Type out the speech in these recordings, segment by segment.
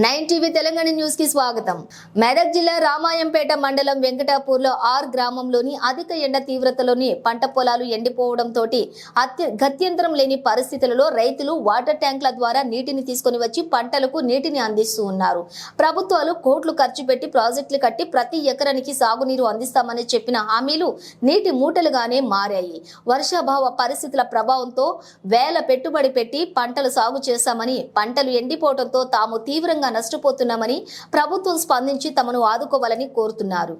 9 TV Telangana news కి స్వాగతం. మెదక్ జిల్లా రామాయంపేట మండలం వెంకటాపూర్లో ఆర్ గ్రామంలోని అధిక ఎండ తీవ్రతలోని పంట పొలాలు ఎండిపోవడంతో గత్యంతరం లేని పరిస్థితులలో రైతులు వాటర్ ట్యాంకుల ద్వారా నీటిని తీసుకొని వచ్చి పంటలకు నీటిని అందిస్తూ ఉన్నారు. ప్రభుత్వాలు కోట్లు ఖర్చు పెట్టి ప్రాజెక్టులు కట్టి ప్రతి ఎకరానికి సాగునీరు అందిస్తామని చెప్పిన హామీలు నీటి మూటలుగానే మారాయి. వర్షాభావ పరిస్థితుల ప్రభావంతో వేల పెట్టుబడి పెట్టి పంటలు సాగు చేశామని పంటలు ఎండిపోవడంతో తాము తీవ్రంగా నష్టపోతున్నామని ప్రభుత్వం స్పందించి తమను ఆదుకోవాలని కోరుతున్నారు.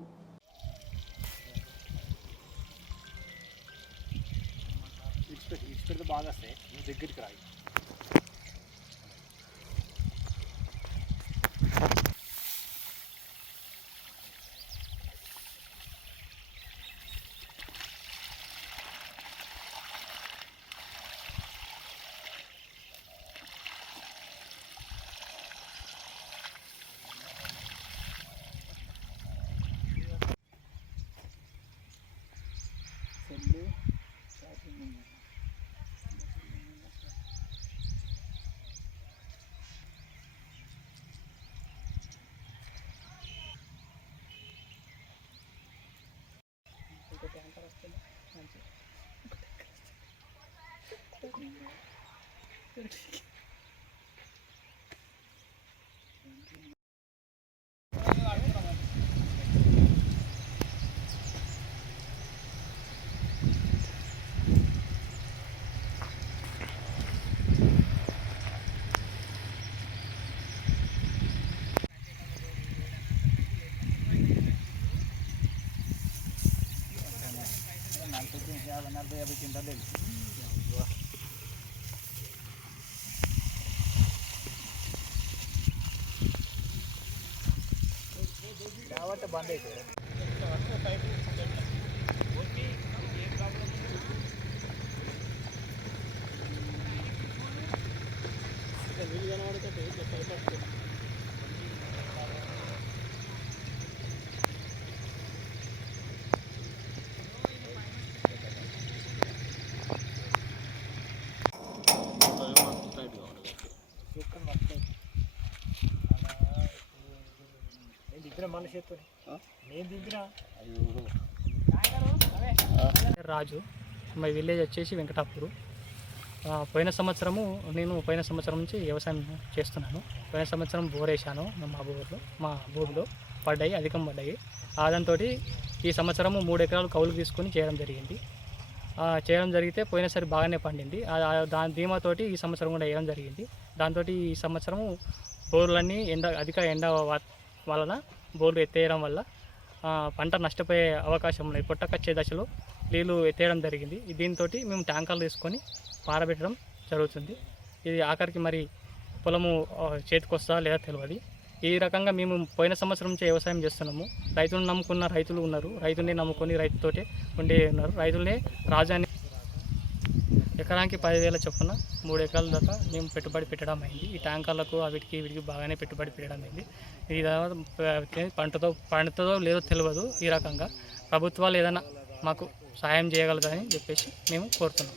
బంద్ అయితే రాజు. మా విలేజ్ వచ్చేసి వెంకటాపూరు. పోయిన సంవత్సరం నుంచి వ్యవసాయం చేస్తున్నాను. పోయిన సంవత్సరం బోర్ వేసాను. మా భూమిలో అధికం పడ్డాయి. దాంతో ఈ సంవత్సరము 3 ఎకరాలు కౌలు తీసుకొని చేయడం జరిగితే పోయినసారి బాగానే పండింది. దాని ధీమాతోటి ఈ సంవత్సరం కూడా వేయడం జరిగింది. దాంతో ఈ సంవత్సరము బోర్లన్నీ అధిక ఎండ వలన బోర్లు ఎత్తేయడం వల్ల పంట నష్టపోయే అవకాశం ఉన్నాయి. పొట్టకచ్చే దశలో నీళ్ళు ఎత్తేయడం జరిగింది. దీంతో మేము ట్యాంకర్లు తీసుకొని పారబెట్టడం జరుగుతుంది. ఇది ఆఖరికి మరి పొలము చేతికి వస్తుందా లేదా తెలియదు. ఈ రకంగా మేము పోయిన సంవత్సరం నుంచి వ్యవసాయం చేస్తున్నాము. రైతులను నమ్ముకున్న రైతులు ఉన్నారు. రైతుల్ని నమ్ముకొని రైతుతోటే ఉన్నారు. రైతులనే రాజాని ఎకరానికి 10,000 చొప్పున 3 ఎకరాల దాకా మేము పెట్టుబడి పెట్టడం అయింది. ఈ ట్యాంకర్లకు వీటికి బాగానే పెట్టుబడి పెట్టడం అయింది. ఈ తర్వాత పండుతుందో లేదో తెలియదు. ఈ రకంగా ప్రభుత్వాలు ఏదైనా మాకు సహాయం చేయగలదని చెప్పేసి మేము కోరుతున్నాం.